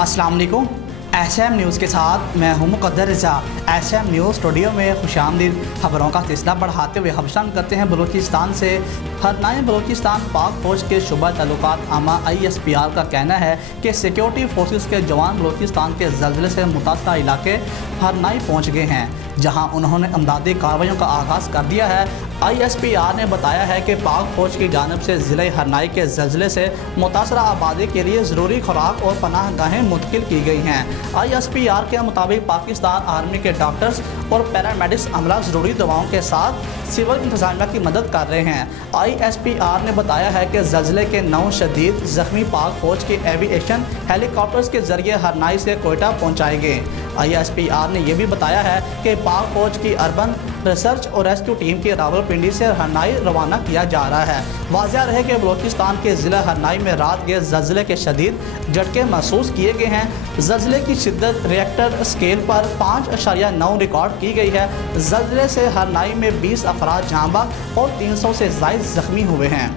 अस्सलाम वालेकुम। SM news के साथ मैं हूं मुक़द्दर रज़ा। एसएम न्यूज़ स्टूडियो में खुशामदीद। खबरों का सिलसिला बढ़ाते हुए हम करते हैं बलूचिस्तान से। हरनाई बलूचिस्तान पाक फौज के शुबा ताल्लुकात आमा ISPR का कहना है कि सिक्योरिटी फोर्सेस के जवान बलूचिस्तान के ज़लज़ले से मुतासरा इलाके हरनाई पहुँच गए हैं, जहाँ उन्होंने इमदादी कार्रवाइयों का आगाज़ कर दिया है। ISPR ने बताया है कि पाक फौज की जानिब से ज़िले हरनाई के ज़लज़ले से मुतासरा आबादी के लिए ज़रूरी खुराक और पनाह गाहें मुंतकिल की गई हैं। ISPR के मुताबिक पाकिस्तान आर्मी के डॉक्टर्स और पैरामेडिक्स अमला ज़रूरी दवाओं के साथ सिविल इंतज़ामिया की मदद कर रहे हैं। ISPR ने बताया है कि ज़लज़ले के 9 शदीद ज़ख्मी पाक फौज के एविएशन हेलीकॉप्टर्स के ज़रिए हरनाई से कोयटा पहुँचाए गए। ISPR ने यह भी बताया है कि पाक फौज की अर्बन रिसर्च और रेस्क्यू टीम की रावलपिंडी से हरनाई रवाना किया जा रहा है। वाज़िह रहे कि बलूचिस्तान के ज़िला हरनाई में रात के ज़लज़ले के शदीद झटके महसूस किए गए हैं। ज़लज़ले की शिद्दत रिएक्टर स्केल पर 5.9 रिकॉर्ड की गई है। ज़लज़ले से हरनाई में 20 अफराद जाँ बहक और 300 से ज़ायद ज़ख्मी हुए हैं।